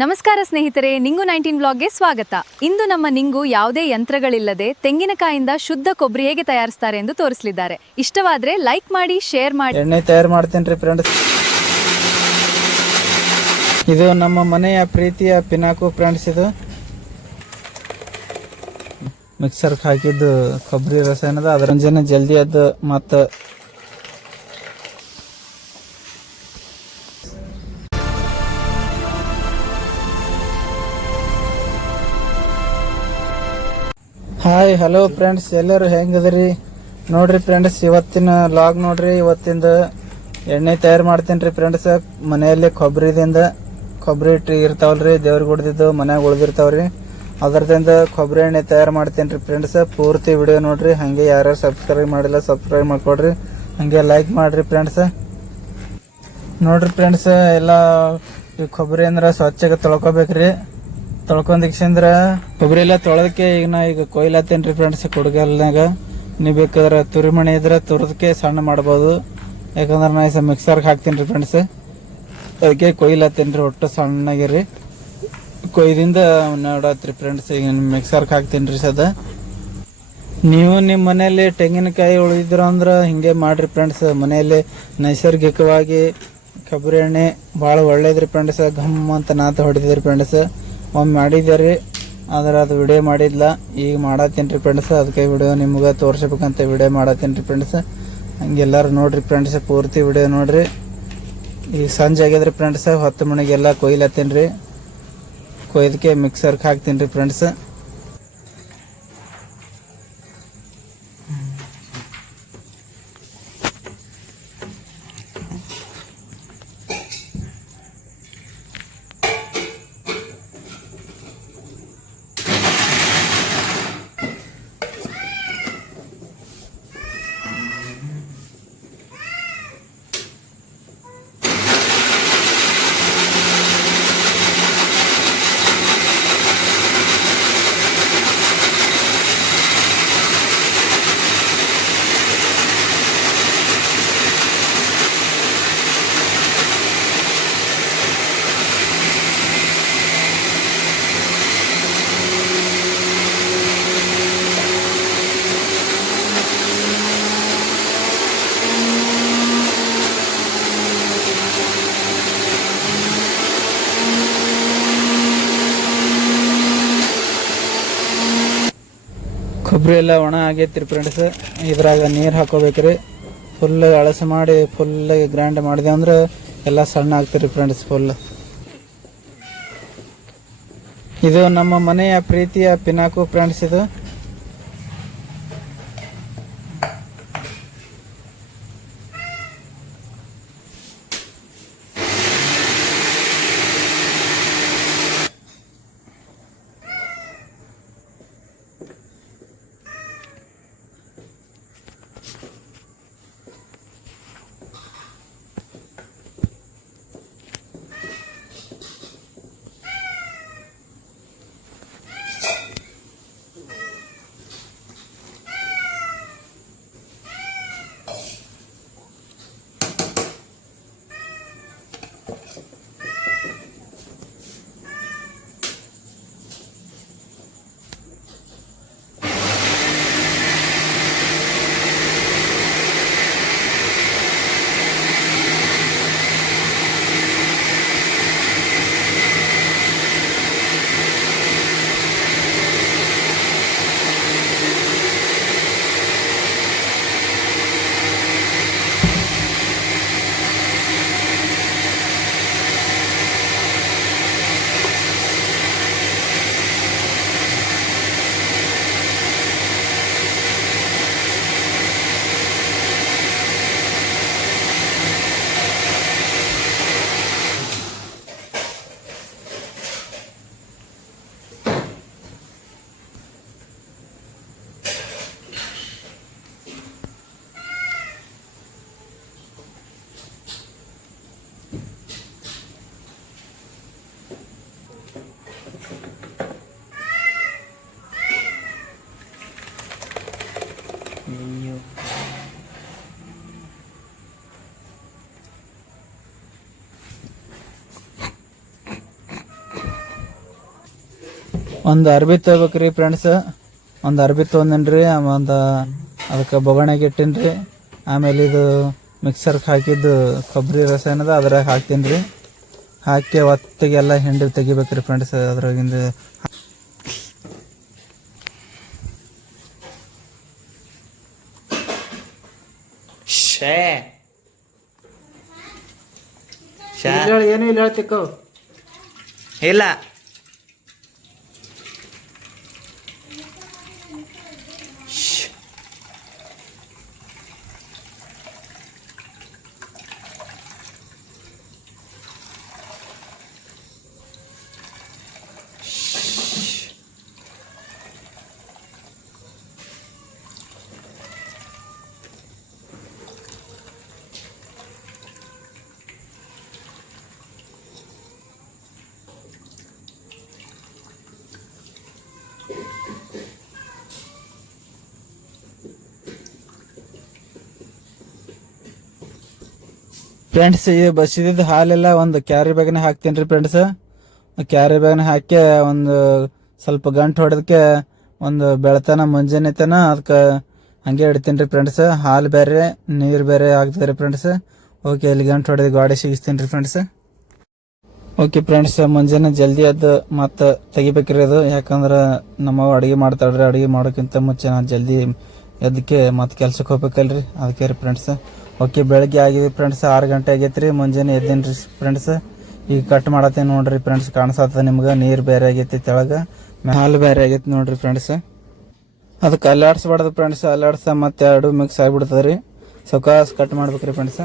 ನಮಸ್ಕಾರ ಸ್ನೇಹಿತರೆ, ನಿಂಗು 19 ವ್ಲಾಗ್ಗೆ ಸ್ವಾಗತ. ಇಂದು ನಮ್ಮ ನಿಂಗು ಯಾವುದೇ ಯಂತ್ರಗಳಿಲ್ಲದೆ ತೆಂಗಿನಕಾಯಿಂದ ಶುದ್ಧ ಕೊಬ್ಬರಿ ಹೇಗೆ ತಯಾರಿಸ್ತಾರೆ ಎಂದು ತೋರಿಸಲಿದ್ದಾರೆ. ಇಷ್ಟವಾದ್ರೆ ಲೈಕ್ ಮಾಡಿ, ಶೇರ್ ಮಾಡಿ. ಎಣ್ಣೆ ತಯಾರು ಮಾಡ್ತೇನ್ರಿ ಫ್ರೆಂಡ್ಸ್. ಇದು ನಮ್ಮ ಮನೆಯ ಪ್ರೀತಿಯ ಪಿನಾಕು ಫ್ರೆಂಡ್ಸ್. ಇದು ಮಿಕ್ಸರ್ ಹಾಕಿದ್ದು ಕೊಬ್ಬರಿ ರಸ ಏನದ ಅದರ ಜಲ್ದಿ ಅದು ಮತ್ತು ಹಾಯ್ ಹಲೋ ಫ್ರೆಂಡ್ಸ್, ಎಲ್ಲರೂ ಹೆಂಗದ್ರಿ ನೋಡ್ರಿ ಫ್ರೆಂಡ್ಸ್. ಇವತ್ತಿನ ಲಾಗ್ ನೋಡ್ರಿ. ಇವತ್ತಿಂದ ಎಣ್ಣೆ ತಯಾರು ಮಾಡ್ತೇನ್ರಿ ಫ್ರೆಂಡ್ಸ್. ಮನೆಯಲ್ಲಿ ಕೊಬ್ಬರಿ ಇರ್ತಾವಲ್ರಿ, ದೇವ್ರಿಗೆ ಹೊಡೆದಿದ್ದು ಮನ್ಯಾಗ ಉಳ್ದಿರ್ತಾವ್ರಿ. ಅದರದಿಂದ ಕೊಬ್ಬರಿ ಎಣ್ಣೆ ತಯಾರು ಮಾಡ್ತೇನ್ರಿ ಫ್ರೆಂಡ್ಸ್. ಪೂರ್ತಿ ವಿಡಿಯೋ ನೋಡ್ರಿ. ಹಂಗೆ ಯಾರು ಸಬ್ಸ್ಕ್ರೈಬ್ ಮಾಡಿಲ್ಲ ಸಬ್ಸ್ಕ್ರೈಬ್ ಮಾಡ್ಕೊಡ್ರಿ, ಹಂಗೆ ಲೈಕ್ ಮಾಡ್ರಿ ಫ್ರೆಂಡ್ಸ್. ನೋಡ್ರಿ ಫ್ರೆಂಡ್ಸ್, ಎಲ್ಲ ಈ ಕೊಬ್ಬರಿ ಅಂದ್ರ ಸ್ವಚ್ಛಗೆ ತೊಳ್ಕೊಬೇಕ್ರಿ. ತೊಳ್ಕೊಂದಿಕ್ಸಂದ್ರ ಕೊಬ್ಬರಿ ಎಲ್ಲ ತೊಳೆದಕ್ಕೆ ಈಗ ಕೊಯ್ಲತ್ತೇನ್ರಿ ಫ್ರೆಂಡ್ಸ್. ಕುಡ್ಗಲ್ನಾಗ ನೀವು ಬೇಕಾದ್ರೆ ತುರಿಮಣಿ ಇದ್ರೆ ತುರ್ದಕ್ಕೆ ಸಣ್ಣ ಮಾಡ್ಬೋದು. ಯಾಕಂದ್ರೆ ನಾ ಮಿಕ್ಸರ್ಗೆ ಹಾಕ್ತೀನಿ ರೀ ಫ್ರೆಂಡ್ಸ್. ಅದಕ್ಕೆ ಕೊಯ್ಲತ್ತೇನ್ರಿ, ಒಟ್ಟು ಸಣ್ಣಗಿರಿ ಕೊಯ್ದಿಂದ ನೋಡತ್ರಿ ಫ್ರೆಂಡ್ಸ್. ಈಗ ಮಿಕ್ಸರ್ಗೆ ಹಾಕ್ತೀನಿ ರೀ ಸದ. ನೀವು ನಿಮ್ಮ ಮನೆಯಲ್ಲಿ ತೆಂಗಿನಕಾಯಿ ಉಳಿದಿದ್ರ ಅಂದ್ರೆ ಹಿಂಗೆ ಮಾಡ್ರಿ ಫ್ರೆಂಡ್ಸ್. ಮನೆಯಲ್ಲಿ ನೈಸರ್ಗಿಕವಾಗಿ ಕೊಬ್ಬರಿ ಎಣ್ಣೆ ಭಾಳ ಒಳ್ಳೇದ್ರಿ ಫ್ರೆಂಡ್ಸ್. ಘಮ್ ಅಂತ ನಾತ ಹೊಡಿದ್ರಿ ಫ್ರೆಂಡ್ಸ್. ಒಮ್ಮೆ ಮಾಡಿದ್ದೆ ಆದ್ರೆ ಅದು ವಿಡಿಯೋ ಮಾಡಿದ್ಲ, ಈಗ ಮಾಡತ್ತೀನಿ ರೀ ಫ್ರೆಂಡ್ಸ್. ಅದಕ್ಕೆ ವಿಡಿಯೋ ನಿಮ್ಗೆ ತೋರಿಸ್ಬೇಕಂತ ವಿಡಿಯೋ ಮಾಡತ್ತೀನಿ ರೀ ಫ್ರೆಂಡ್ಸ್. ಹಂಗೆಲ್ಲರೂ ನೋಡ್ರಿ ಫ್ರೆಂಡ್ಸ್, ಪೂರ್ತಿ ವಿಡಿಯೋ ನೋಡ್ರಿ. ಈಗ ಸಂಜೆ ಆಗ್ಯದ್ರಿ ಫ್ರೆಂಡ್ಸ್, 10 ಮಣಿಗೆಲ್ಲ ಕೊಯ್ಲತ್ತೀನಿ ರೀ. ಕೊಯ್ದಕ್ಕೆ ಮಿಕ್ಸರ್ಗೆ ಹಾಕ್ತೀನಿ ರೀ ಫ್ರೆಂಡ್ಸ್. ಕೊಬ್ಬರಿ ಎಲ್ಲ ಒಣ ಆಗೈತ್ರಿ ಫ್ರೆಂಡ್ಸ್. ಇದ್ರಾಗ ನೀರು ಹಾಕೋಬೇಕ್ರಿ. ಫುಲ್ ಅಳಸೆ ಮಾಡಿ ಫುಲ್ ಗ್ರೈಂಡ್ ಮಾಡಿದೆ ಅಂದ್ರೆ ಎಲ್ಲ ಸಣ್ಣ ಆಗ್ತಿರಿ ಫ್ರೆಂಡ್ಸ್ ಫುಲ್. ಇದು ನಮ್ಮ ಮನೆಯ ಪ್ರೀತಿಯ ಪಿನಾಕು ಫ್ರೆಂಡ್ಸ್. ಇದು ಒಂದು ಅರ್ಬಿ ತೊಗೋಬೇಕ್ರಿ ಫ್ರೆಂಡ್ಸ್. ಒಂದು ಅರ್ಬಿ ತೊಗೊಂಡೇನ್ರಿ. ಒಂದು ಅದಕ್ಕೆ ಬೊಗಣೆಗೆ ಇಟ್ಟೀನಿ. ಆಮೇಲೆ ಇದು ಮಿಕ್ಸರ್ಗೆ ಹಾಕಿದ್ದು ಕೊಬ್ಬರಿ ರಸ ಏನದ ಅದ್ರಾಗ ಹಾಕ್ತೀನಿ ರೀ. ಹಾಕಿ ಒತ್ತಿಗೆಲ್ಲ ಹಿಂಡಿ ತೆಗಿಬೇಕ್ರಿ ಫ್ರೆಂಡ್ಸ್. ಅದ್ರಾಗಿಂದ ಏನು ಇಲ್ಲ ಹೇಳ್ತಿಕ್ಕೋ ಇಲ್ಲ ಫ್ರೆಂಡ್ಸ್. ಈ ಬಸಿದಿದ್ದು ಹಾಲೆಲ್ಲ ಒಂದು ಕ್ಯಾರಿ ಬ್ಯಾಗ್ನ ಹಾಕ್ತೀನಿ ರೀ ಫ್ರೆಂಡ್ಸ್. ಕ್ಯಾರಿ ಬ್ಯಾಗ್ನ ಹಾಕಿ ಒಂದು ಸ್ವಲ್ಪ ಗಂಟು ಹೊಡೆದಕ್ಕೆ ಒಂದು ಬೆಳತನ ಮುಂಜಾನೆ ತನ ಅದಕ್ಕೆ ಹಂಗೆ ಇಡ್ತೀನಿ ರೀ ಫ್ರೆಂಡ್ಸ್. ಹಾಲು ಬೇರೆ ನೀರು ಬೇರೆ ಆಗ್ತದೆ ರೀ ಫ್ರೆಂಡ್ಸ್. ಓಕೆ, ಇಲ್ಲಿ ಗಂಟು ಹೊಡೆದು ಗಾಡಿ ಸಿಗಿಸ್ತೀನಿ ರೀ ಫ್ರೆಂಡ್ಸ್. ಓಕೆ ಫ್ರೆಂಡ್ಸ್, ಮುಂಜಾನೆ ಜಲ್ದಿ ಅದು ಮತ್ತೆ ತೆಗಿಬೇಕ್ರಿ ಅದು. ಯಾಕಂದ್ರೆ ನಮ್ಮವ್ವ ಅಡುಗೆ ಮಾಡ್ತಾಳ್ರಿ. ಅಡುಗೆ ಮಾಡೋಕ್ಕಿಂತ ಮುಂಚೆ ನಾನು ಜಲ್ದಿ ಎದ್ದಕ್ಕೆ ಮತ್ತೆ ಕೆಲ್ಸಕ್ಕೆ ಹೋಗ್ಬೇಕಲ್ರಿ, ಅದಕ್ಕೆ ರೀ ಫ್ರೆಂಡ್ಸ್. ಓಕೆ, ಬೆಳಗ್ಗೆ ಆಗಿದೆ ಫ್ರೆಂಡ್ಸ್. 6 ಗಂಟೆ ಆಗೈತೆ ರೀ. ಮುಂಜಾನೆ ಎದ್ದೇನು ರೀ ಫ್ರೆಂಡ್ಸ್. ಈಗ ಕಟ್ ಮಾಡತ್ತೇನೆ ನೋಡ್ರಿ ಫ್ರೆಂಡ್ಸ್. ಕಾಣಿಸತ್ತ ನಿಮ್ಗೆ. ನೀರು ಬೇರೆ ಆಗೈತಿ ತೆಳಗೆ, ಹಾಲು ಬೇರೆ ಆಗೈತಿ ನೋಡ್ರಿ ಫ್ರೆಂಡ್ಸ್. ಅದಕ್ಕೆ ಅಲ್ಲಾಡ್ಸ್ಬಾರ್ದು ಫ್ರೆಂಡ್ಸ್. ಅಲ್ಲಾಡ್ಸ ಮತ್ತೆ ಎರಡು ಮಿಕ್ಸ್ ಆಗಿಬಿಡ್ತದೆ ರೀ. ಸೊಕಾಸ್ ಕಟ್ ಮಾಡ್ಬೇಕ್ರಿ ಫ್ರೆಂಡ್ಸ್.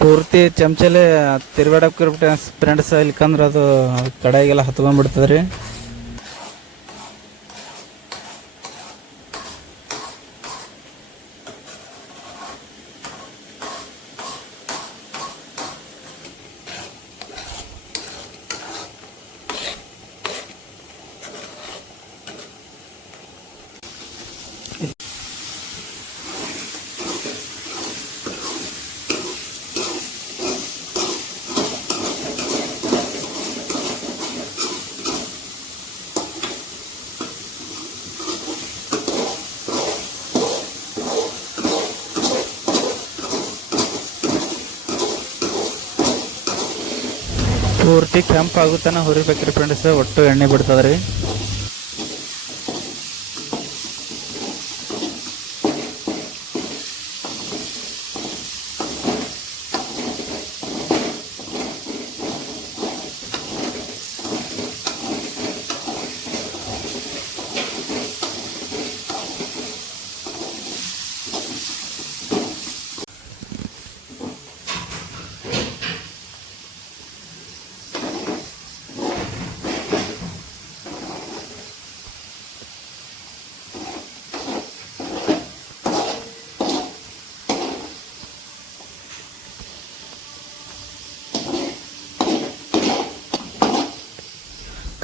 ಪೂರ್ತಿ ಚಮಚಲೆ ತಿರ್ಗಾಡಕ್ ಫ್ರೆಂಡ್ಸ್. ಇಲ್ಕಂದ್ರೆ ಅದು ಕಡೆಗೆಲ್ಲ ಹತ್ಕೊಂಡ್ಬಿಡ್ತದ್ರಿ. ಪೂರ್ತಿ ಕೆಂಪು ಆಗುತ್ತಾನ ಹುರಿಬೇಕ್ರಿ ಫ್ರೆಂಡ್ಸ್. ಒಟ್ಟು ಎಣ್ಣೆ ಬಿಡ್ತದ್ರಿ.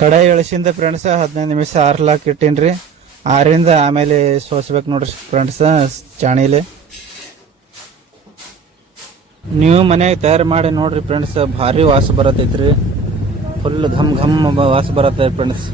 ಕಡಾಯಿ ಇಳಿಸಿಂದ ಫ್ರೆಂಡ್ಸ್ 15 ನಿಮಿಷ ಆರ್ಲಾಕ್ ಇಟ್ಟೀನ್ರಿ. ಆರಿಂದ ಆಮೇಲೆ ಸೋಸ್ಬೇಕು ನೋಡ್ರಿ ಫ್ರೆಂಡ್ಸ್ ಚಾಣಿಲಿ. ನೀವು ಮನ್ಯಾಗ ತಯಾರು ಮಾಡಿ ನೋಡ್ರಿ ಫ್ರೆಂಡ್ಸ್, ಭಾರಿ ವಾಸ ಬರತೈತ್ರಿ. ಫುಲ್ ಘಮ್ ಘಮ್ ವಾಸ ಬರತ್ತೈತಿ ಫ್ರೆಂಡ್ಸ್.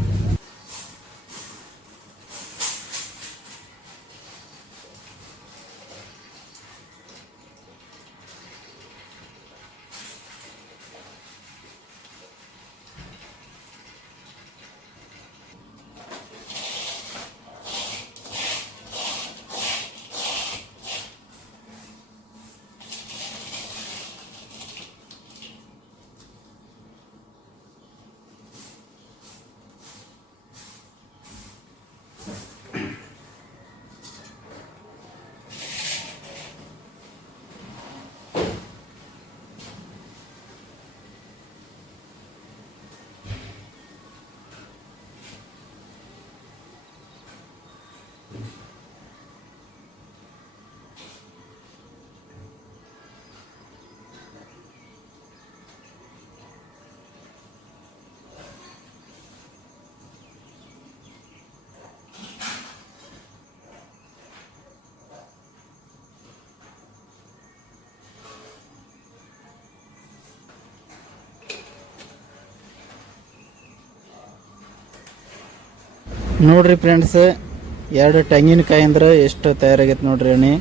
ನೋಡ್ರಿ ಫ್ರೆಂಡ್ಸ್, 2 ತೆಂಗಿನಕಾಯಿ ಅಂದ್ರೆ ಎಷ್ಟು ತಯಾರಾಗೈತೆ ನೋಡ್ರಿ ಎಣ್ಣೆ.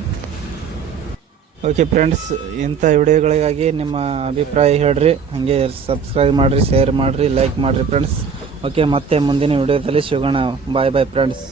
ಓಕೆ ಫ್ರೆಂಡ್ಸ್, ಇಂಥ ವಿಡಿಯೋಗಳಿಗಾಗಿ ನಿಮ್ಮ ಅಭಿಪ್ರಾಯ ಹೇಳ್ರಿ. ಹಾಗೆ ಸಬ್ಸ್ಕ್ರೈಬ್ ಮಾಡಿರಿ, ಶೇರ್ ಮಾಡಿರಿ, ಲೈಕ್ ಮಾಡಿರಿ ಫ್ರೆಂಡ್ಸ್. ಓಕೆ, ಮತ್ತೆ ಮುಂದಿನ ವಿಡಿಯೋದಲ್ಲಿ ಸಿಗೋಣ. ಬಾಯ್ ಬಾಯ್ ಫ್ರೆಂಡ್ಸ್.